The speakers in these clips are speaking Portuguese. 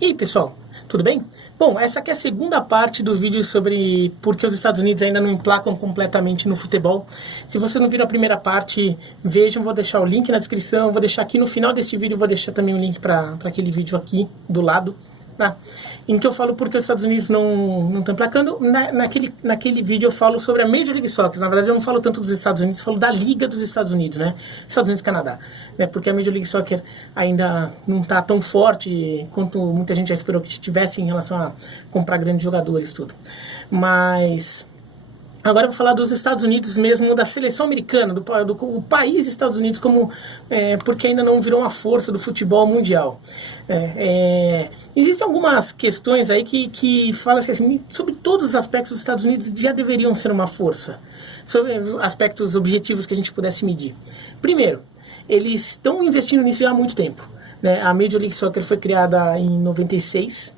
E aí, pessoal, tudo bem? Bom, essa aqui é a segunda parte do vídeo sobre por que os Estados Unidos ainda não emplacam completamente no futebol. Se você não viram a primeira parte, vejam, vou deixar o link na descrição, vou deixar aqui no final deste vídeo, vou deixar também o link para aquele vídeo aqui do lado, tá? Em que eu falo por que os Estados Unidos não estão emplacando. Naquele vídeo eu falo sobre a Major League Soccer. Na verdade eu não falo tanto dos Estados Unidos, falo da Liga dos Estados Unidos, né? Estados Unidos e Canadá, né? Porque a Major League Soccer ainda não está tão forte quanto muita gente já esperou que estivesse em relação a comprar grandes jogadores e tudo. Mas agora eu vou falar dos Estados Unidos mesmo, da seleção americana, do país Estados Unidos, porque ainda não virou uma força do futebol mundial. Existem algumas questões aí que falam assim, sobre todos os aspectos dos Estados Unidos já deveriam ser uma força, sobre aspectos objetivos que a gente pudesse medir. Primeiro, eles estão investindo nisso já há muito tempo, né? A Major League Soccer foi criada em 96,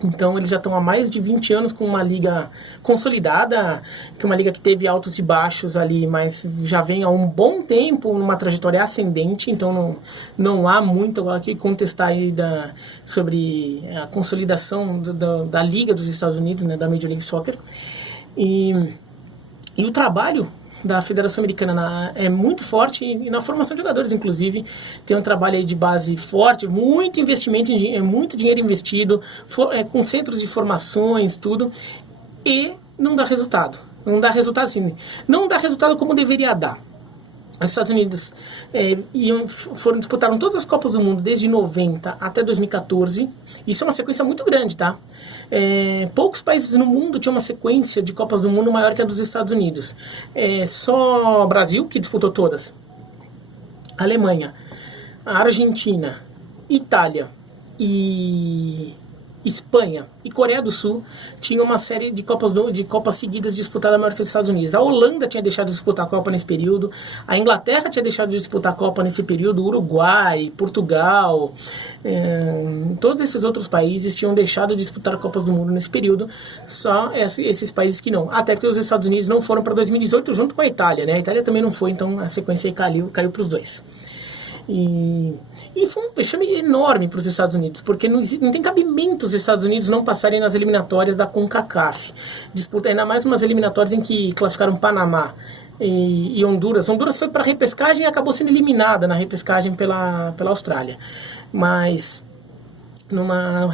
então eles já estão há mais de 20 anos com uma liga consolidada, que é uma liga que teve altos e baixos ali, mas já vem há um bom tempo numa trajetória ascendente, então não há muito a que contestar aí sobre a consolidação da liga dos Estados Unidos, né, da Major League Soccer. E o trabalho da Federação Americana é muito forte e na formação de jogadores, inclusive, tem um trabalho aí de base forte, muito investimento, muito dinheiro investido, com centros de formações, tudo, e não dá resultado. Não dá resultado assim, não dá resultado como deveria dar. Os Estados Unidos disputaram todas as Copas do Mundo desde 90 até 2014. Isso é uma sequência muito grande, tá? Poucos países no mundo tinham uma sequência de Copas do Mundo maior que a dos Estados Unidos. Só o Brasil, que disputou todas. A Alemanha, a Argentina, Itália e Espanha e Coreia do Sul tinham uma série de Copas seguidas disputadas maior que os Estados Unidos. A Holanda tinha deixado de disputar a Copa nesse período, a Inglaterra tinha deixado de disputar a Copa nesse período, o Uruguai, Portugal, todos esses outros países tinham deixado de disputar Copas do Mundo nesse período, só esses países que não. Até que os Estados Unidos não foram para 2018 junto com a Itália, né? A Itália também não foi, então a sequência aí caiu para os dois. E foi um vexame enorme para os Estados Unidos, porque não tem cabimento os Estados Unidos não passarem nas eliminatórias da CONCACAF. Disputa ainda mais umas eliminatórias em que classificaram Panamá e Honduras. Honduras foi para a repescagem e acabou sendo eliminada na repescagem pela Austrália. Mas numa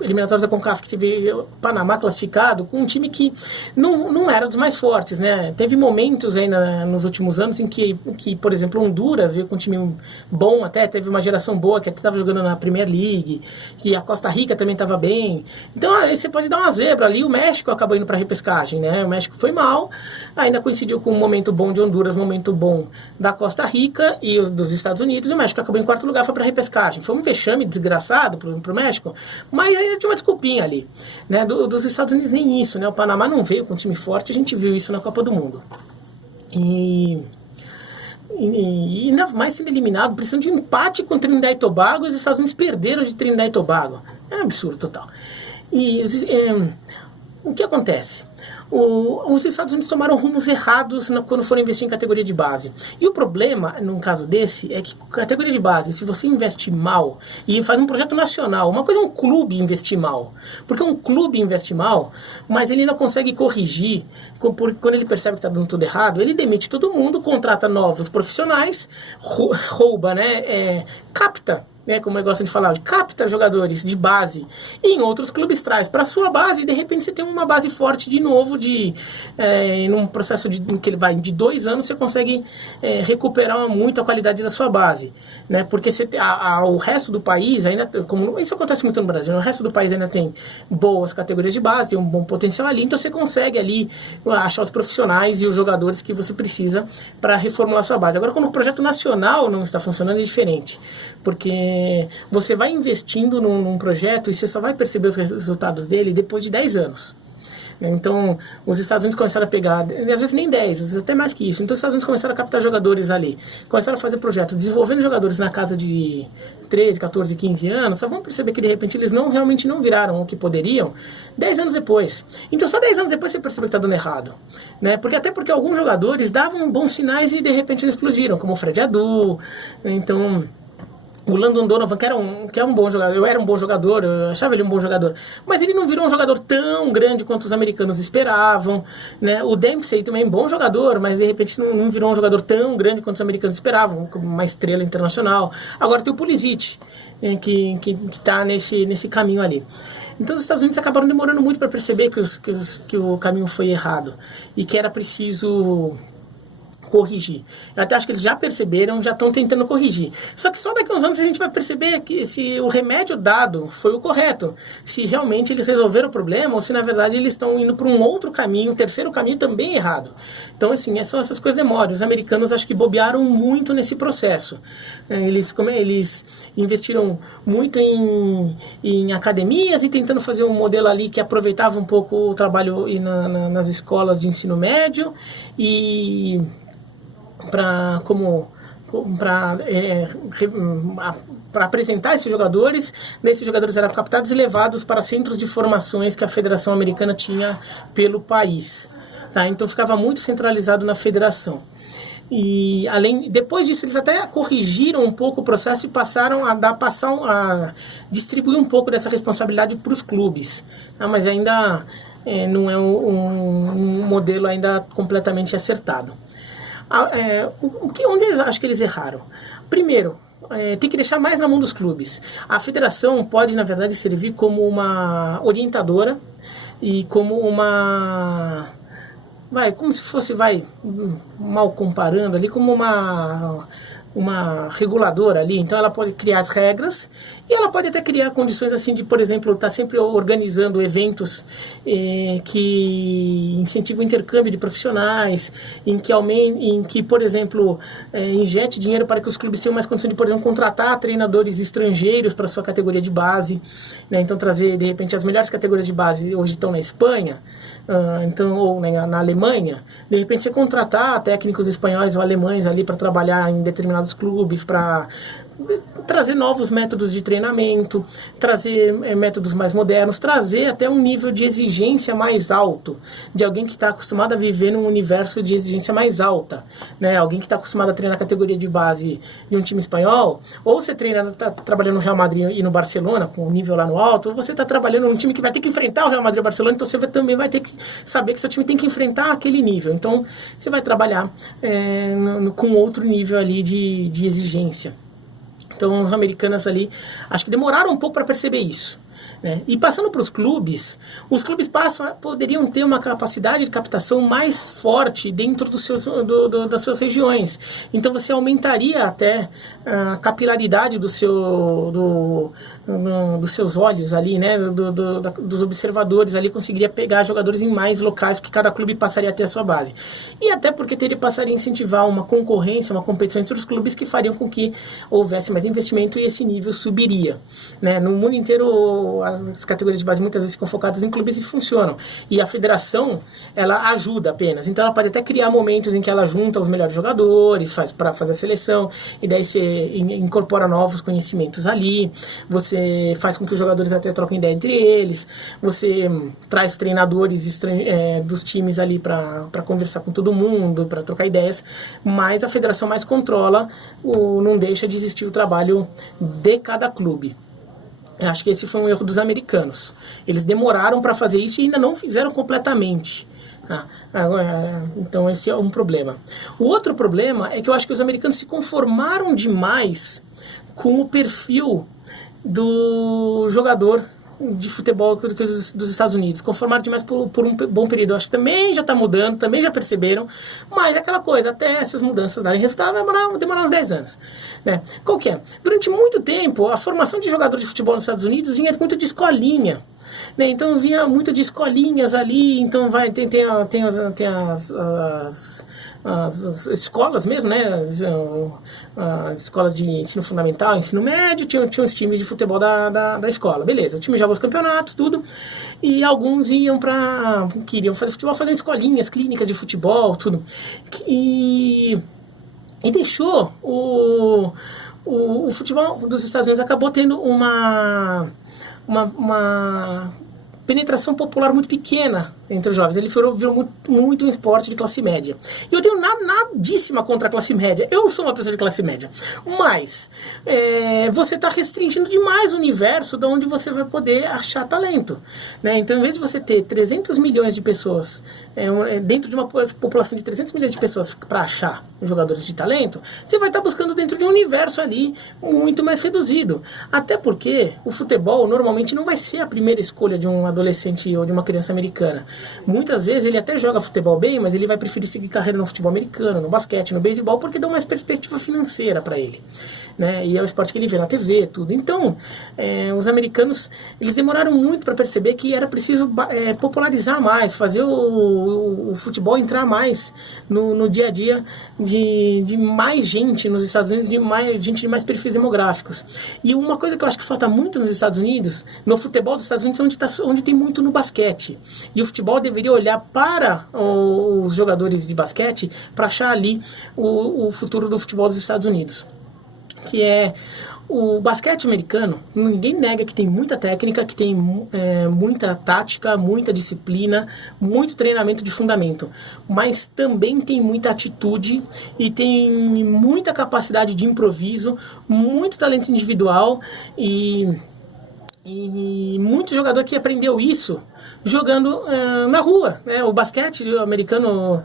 eliminatória da CONCACAF que teve o Panamá classificado com um time que não era dos mais fortes, né? Teve momentos aí nos últimos anos em que, por exemplo, Honduras veio com um time bom, até teve uma geração boa que até estava jogando na Premier League, que a Costa Rica também estava bem. Então aí você pode dar uma zebra ali. O México acabou indo para a repescagem, né? O México foi mal, ainda coincidiu com um momento bom de Honduras, momento bom da Costa Rica e dos Estados Unidos, e o México acabou em quarto lugar, foi para a repescagem. Foi um vexame desgraçado pro México, mas ainda tinha uma desculpinha ali, né? Dos Estados Unidos nem isso, né? O Panamá não veio com um time forte, a gente viu isso na Copa do Mundo. E ainda mais sendo eliminado, precisando de um empate com Trinidad e Tobago, e os Estados Unidos perderam de Trinidad e Tobago. É um absurdo total. O que acontece? Os Estados Unidos tomaram rumos errados quando foram investir em categoria de base. E o problema, num caso desse, é que categoria de base, se você investe mal e faz um projeto nacional, uma coisa é um clube investir mal. Porque um clube investe mal, mas ele não consegue corrigir. Quando ele percebe que está dando tudo errado, ele demite todo mundo, contrata novos profissionais, rouba, né? Capta, né, como eu gosto de falar, capta jogadores de base e em outros clubes traz para a sua base e de repente você tem uma base forte de novo, num processo que ele vai de 2 anos, você consegue recuperar muito a qualidade da sua base, né, porque o resto do país ainda, como isso acontece muito no Brasil, o resto do país ainda tem boas categorias de base, tem um bom potencial ali, então você consegue ali achar os profissionais e os jogadores que você precisa para reformular a sua base. Agora, quando o projeto nacional não está funcionando, é diferente, porque você vai investindo num projeto e você só vai perceber os resultados dele depois de 10 anos. Então, os Estados Unidos começaram a pegar, às vezes nem 10, às vezes até mais que isso. Então, os Estados Unidos começaram a captar jogadores ali, começaram a fazer projetos, desenvolvendo jogadores na casa de 13, 14, 15 anos, só vão perceber que de repente eles realmente não viraram o que poderiam 10 anos depois. Então, só 10 anos depois você percebe que está dando errado, né? Até porque alguns jogadores davam bons sinais e de repente eles explodiram, como o Fred Adu. Então, O Landon Donovan, que é um bom jogador, eu era um bom jogador, eu achava ele um bom jogador, mas ele não virou um jogador tão grande quanto os americanos esperavam, né? O Dempsey também é um bom jogador, mas de repente não virou um jogador tão grande quanto os americanos esperavam, como uma estrela internacional. Agora tem o Pulisic, que está nesse caminho ali. Então os Estados Unidos acabaram demorando muito para perceber que o caminho foi errado e que era preciso corrigir. Eu até acho que eles já perceberam, já estão tentando corrigir. Só que só daqui a uns anos a gente vai perceber que se o remédio dado foi o correto, se realmente eles resolveram o problema ou se na verdade eles estão indo para um outro caminho, um terceiro caminho também errado. Então assim, são essas coisas demoram. Os americanos acho que bobearam muito nesse processo. Eles investiram muito em academias e tentando fazer um modelo ali que aproveitava um pouco o trabalho nas escolas de ensino médio e para apresentar esses jogadores. Esses jogadores eram captados e levados para centros de formações que a Federação Americana tinha pelo país, tá? Então ficava muito centralizado na federação. E depois disso eles até corrigiram um pouco o processo e passaram a distribuir um pouco dessa responsabilidade para os clubes, tá? Mas ainda não é um modelo ainda completamente acertado. Onde eu acho que eles erraram? Primeiro, tem que deixar mais na mão dos clubes. A federação pode, na verdade, servir como uma orientadora e como como se fosse, mal comparando ali, como uma reguladora ali. Então ela pode criar as regras e ela pode até criar condições assim de, por exemplo, estar sempre organizando eventos que incentivam o intercâmbio de profissionais, em que por exemplo, injete dinheiro para que os clubes tenham mais condição de, por exemplo, contratar treinadores estrangeiros para a sua categoria de base, né? Então trazer, de repente, as melhores categorias de base hoje estão na Espanha, ou na Alemanha, de repente você contratar técnicos espanhóis ou alemães ali para trabalhar em determinados clubes, para trazer novos métodos de treinamento, trazer métodos mais modernos, trazer até um nível de exigência mais alto, de alguém que está acostumado a viver num universo de exigência mais alta, né? Alguém que está acostumado a treinar a categoria de base de um time espanhol, ou você está trabalhando no Real Madrid e no Barcelona, com o nível lá no alto, ou você está trabalhando num time que vai ter que enfrentar o Real Madrid e o Barcelona, então você também vai ter que saber que seu time tem que enfrentar aquele nível. Então você vai trabalhar com outro nível ali de exigência. Então, os americanos ali, acho que demoraram um pouco para perceber isso, né? E passando para os clubes poderiam ter uma capacidade de captação mais forte dentro das suas regiões. Então, você aumentaria até a capilaridade dos seus olhos ali, né? Dos observadores ali, conseguiria pegar jogadores em mais locais, porque cada clube passaria a ter a sua base. E até porque passaria a incentivar uma concorrência, uma competição entre os clubes que fariam com que houvesse mais investimento e esse nível subiria, né? No mundo inteiro, as categorias de base muitas vezes ficam focadas em clubes e funcionam. E a federação, ela ajuda apenas. Então ela pode até criar momentos em que ela junta os melhores jogadores, para fazer a seleção, e daí você incorpora novos conhecimentos ali, você faz com que os jogadores até troquem ideia entre eles, você traz treinadores dos times ali para conversar com todo mundo, para trocar ideias, mas a federação mais controla, não deixa de existir o trabalho de cada clube. Eu acho que esse foi um erro dos americanos. Eles demoraram para fazer isso e ainda não fizeram completamente. Então esse é um problema. O outro problema é que eu acho que os americanos se conformaram demais com o perfil do jogador de futebol dos Estados Unidos. Conformaram demais por um bom período. Eu acho que também já está mudando, também já perceberam, mas é aquela coisa, até essas mudanças darem resultado, vai demorar uns 10 anos. Né? Qual que é? Durante muito tempo, a formação de jogador de futebol nos Estados Unidos vinha muito de escolinha. Né? Então vinha muito de escolinhas ali, então tem as escolas mesmo, né? As escolas de ensino fundamental, ensino médio, tinha os times de futebol da escola. Beleza, o time jogava os campeonatos, tudo, e alguns queriam fazer futebol, fazendo escolinhas, clínicas de futebol, tudo. E deixou o futebol dos Estados Unidos acabou tendo uma penetração popular muito pequena entre os jovens. Ele virou muito um esporte de classe média. E eu tenho nadíssima contra a classe média. Eu sou uma pessoa de classe média. Mas você está restringindo demais o universo de onde você vai poder achar talento. Né? Então, em vez de você ter 300 milhões de pessoas, dentro de uma população de 300 milhões de pessoas para achar jogadores de talento, você vai estar buscando dentro de um universo ali muito mais reduzido. Até porque o futebol normalmente não vai ser a primeira escolha de um adolescente ou de uma criança americana. Muitas vezes ele até joga futebol bem, mas ele vai preferir seguir carreira no futebol americano, no basquete, no beisebol, porque dá mais perspectiva financeira para ele. Né? E é o esporte que ele vê na TV, tudo. Então, os americanos, eles demoraram muito para perceber que era preciso popularizar mais, fazer o futebol entrar mais no dia a dia de mais gente nos Estados Unidos, gente de mais perfis demográficos. E uma coisa que eu acho que falta muito nos Estados Unidos, no futebol dos Estados Unidos, onde tem muito no basquete. E o futebol deveria olhar para os jogadores de basquete para achar ali o futuro do futebol dos Estados Unidos. Que é o basquete americano. Ninguém nega que tem muita técnica, que tem muita tática, muita disciplina, muito treinamento de fundamento, mas também tem muita atitude e tem muita capacidade de improviso, muito talento individual e muito jogador que aprendeu isso jogando na rua. O basquete americano,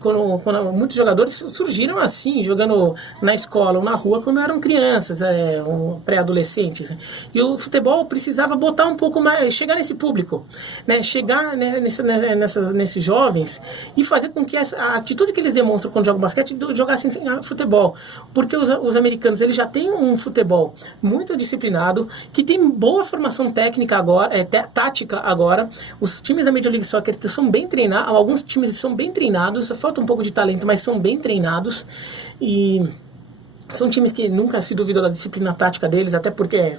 quando muitos jogadores surgiram assim, jogando na escola ou na rua quando eram crianças, pré-adolescentes. E o futebol precisava botar um pouco mais, chegar nesse público, né? Chegar nesses jovens e fazer com que a atitude que eles demonstram quando jogam basquete jogassem futebol. Porque os americanos, eles já têm um futebol muito disciplinado, que tem boa formação técnica agora, tática agora. Os times da Major League Soccer são bem treinados, alguns times são bem treinados, falta um pouco de talento, mas são bem treinados e são times que nunca se duvidou da disciplina tática deles, até porque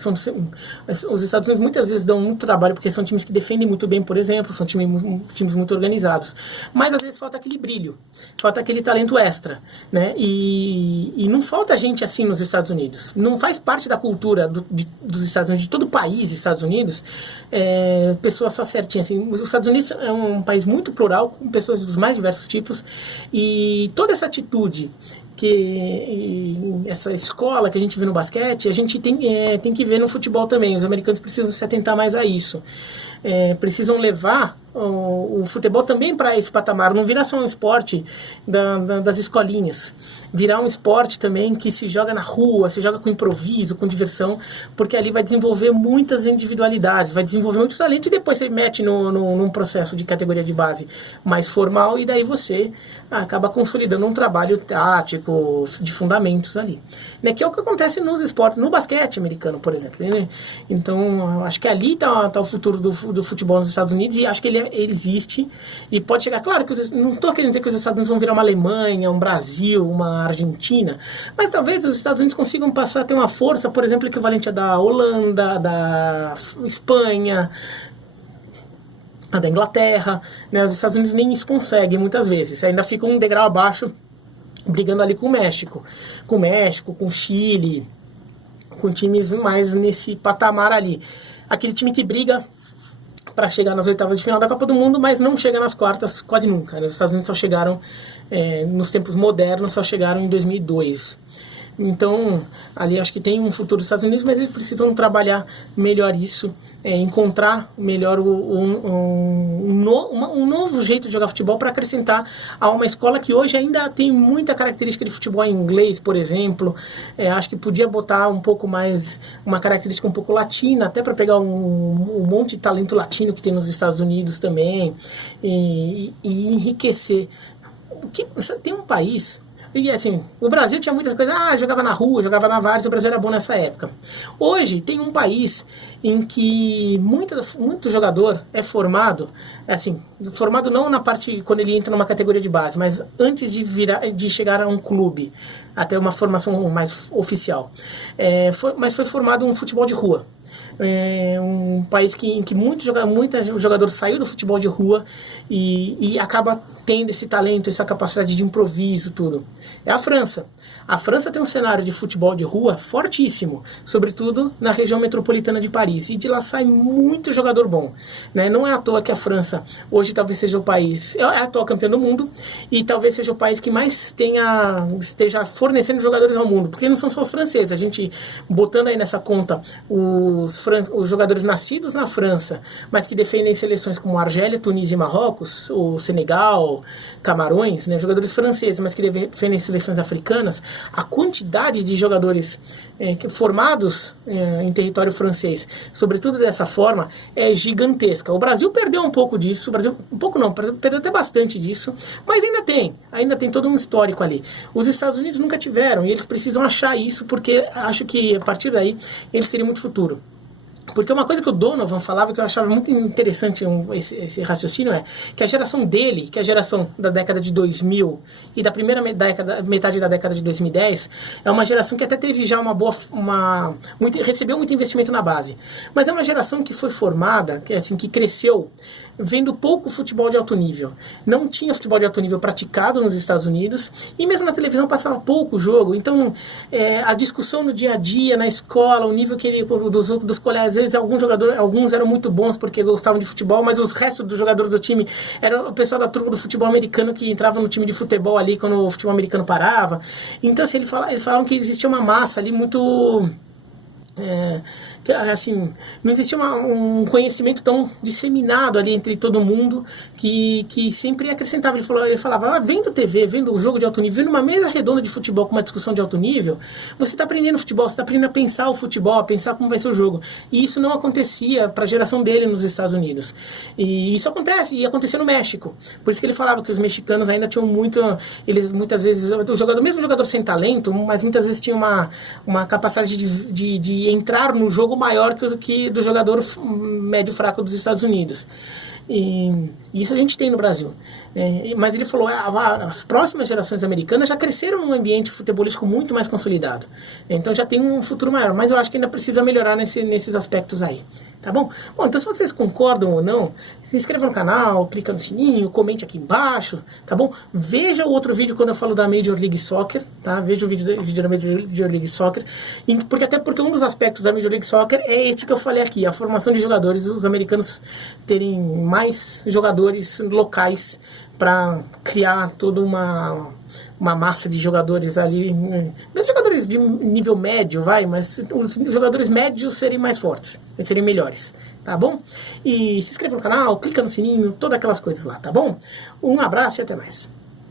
os Estados Unidos muitas vezes dão muito trabalho, porque são times que defendem muito bem, por exemplo, são times muito organizados. Mas às vezes falta aquele brilho, falta aquele talento extra, né? E não falta gente assim nos Estados Unidos. Não faz parte da cultura dos Estados Unidos, de todo o país, Estados Unidos, pessoas só certinhas. Assim. Os Estados Unidos é um país muito plural, com pessoas dos mais diversos tipos, e toda essa atitude essa escola que a gente vê no basquete, a gente tem que ver no futebol também. Os americanos precisam se atentar mais a isso. Precisam levar o futebol também para esse patamar, não virar só um esporte das escolinhas, virar um esporte também que se joga na rua, se joga com improviso, com diversão, porque ali vai desenvolver muitas individualidades, vai desenvolver muito talento e depois você mete num processo de categoria de base mais formal e daí você acaba consolidando um trabalho tático de fundamentos ali, né? Que é o que acontece nos esportes, no basquete americano, por exemplo, né? Então, acho que ali tá o futuro do futebol nos Estados Unidos e acho que ele existe e pode chegar, claro, que não estou querendo dizer que os Estados Unidos vão virar uma Alemanha, um Brasil, uma Argentina, mas talvez os Estados Unidos consigam passar a ter uma força, por exemplo, equivalente à da Holanda, da Espanha, a da Inglaterra, né? Os Estados Unidos nem isso conseguem muitas vezes, ainda fica um degrau abaixo, brigando ali com o México, com Chile, com times mais nesse patamar ali. Aquele time que briga para chegar nas oitavas de final da Copa do Mundo, mas não chega nas quartas quase nunca. Os Estados Unidos só chegaram, nos tempos modernos, só chegaram em 2002. Então, ali acho que tem um futuro dos Estados Unidos, mas eles precisam trabalhar melhor isso, encontrar melhor um novo jeito de jogar futebol para acrescentar a uma escola que hoje ainda tem muita característica de futebol em inglês, por exemplo. Acho que podia botar um pouco mais, uma característica um pouco latina, até para pegar um monte de talento latino que tem nos Estados Unidos também, e enriquecer. Tem um país... E assim, o Brasil tinha muitas coisas, jogava na rua, jogava na várzea, o Brasil era bom nessa época. Hoje tem um país em que muito jogador é formado, assim, formado não na parte quando ele entra numa categoria de base, mas antes de chegar a um clube, até uma formação mais oficial. Mas foi formado um futebol de rua. Um país em que muito jogador saiu do futebol de rua e acaba tendo esse talento, essa capacidade de improviso, tudo? É a França. A França tem um cenário de futebol de rua fortíssimo, sobretudo na região metropolitana de Paris, e de lá sai muito jogador bom, né? Não é à toa que a França hoje talvez seja o país, é a atual campeã do mundo, e talvez seja o país que mais esteja fornecendo jogadores ao mundo, porque não são só os franceses, a gente botando aí nessa conta os jogadores nascidos na França, mas que defendem seleções como Argélia, Tunísia e Marrocos, o Senegal, Camarões, né? Jogadores franceses, mas que defendem seleções africanas, a quantidade de jogadores formados em território francês, sobretudo dessa forma, é gigantesca. O Brasil perdeu um pouco disso, o Brasil, um pouco não, perdeu até bastante disso, mas ainda tem todo um histórico ali. Os Estados Unidos nunca tiveram, e eles precisam achar isso, porque acho que a partir daí eles teriam muito futuro. Porque uma coisa que o Donovan falava, que eu achava muito interessante esse raciocínio, é que a geração dele, que é a geração da década de 2000 e da primeira metade da década de 2010, é uma geração que até teve já recebeu muito investimento na base. Mas é uma geração que foi formada, que cresceu vendo pouco futebol de alto nível. Não tinha futebol de alto nível praticado nos Estados Unidos, e mesmo na televisão passava pouco jogo. Então, a discussão no dia a dia, na escola, o nível que dos colegas, às vezes alguns eram muito bons porque gostavam de futebol, mas os restos dos jogadores do time era o pessoal da turma do futebol americano que entrava no time de futebol ali quando o futebol americano parava. Então, assim, eles falavam que existia uma massa ali muito... assim, não existia um conhecimento tão disseminado ali entre todo mundo que sempre acrescentava. Ele falava, vendo TV, vendo o jogo de alto nível, vendo uma mesa redonda de futebol com uma discussão de alto nível, você está aprendendo futebol, você está aprendendo a pensar o futebol, a pensar como vai ser o jogo. E isso não acontecia para a geração dele nos Estados Unidos. E isso acontece, e acontecia no México. Por isso que ele falava que os mexicanos ainda tinham eles muitas vezes, mesmo jogador sem talento, mas muitas vezes tinha uma capacidade de entrar no jogo maior que do jogador médio fraco dos Estados Unidos. E isso a gente tem no Brasil. Mas ele falou, as próximas gerações americanas já cresceram num ambiente futebolístico muito mais consolidado. Então já tem um futuro maior, mas eu acho que ainda precisa melhorar nesses aspectos aí. Tá bom? Bom, então se vocês concordam ou não, se inscreva no canal, clica no sininho, comente aqui embaixo, tá bom? Veja o outro vídeo quando eu falo da Major League Soccer, tá? Veja o vídeo da Major League Soccer, porque um dos aspectos da Major League Soccer é este que eu falei aqui, a formação de jogadores, os americanos terem mais jogadores locais para criar toda uma massa de jogadores ali, mesmo jogadores de nível médio, mas os jogadores médios serem mais fortes, serem melhores, tá bom? E se inscreva no canal, clica no sininho, todas aquelas coisas lá, tá bom? Um abraço e até mais.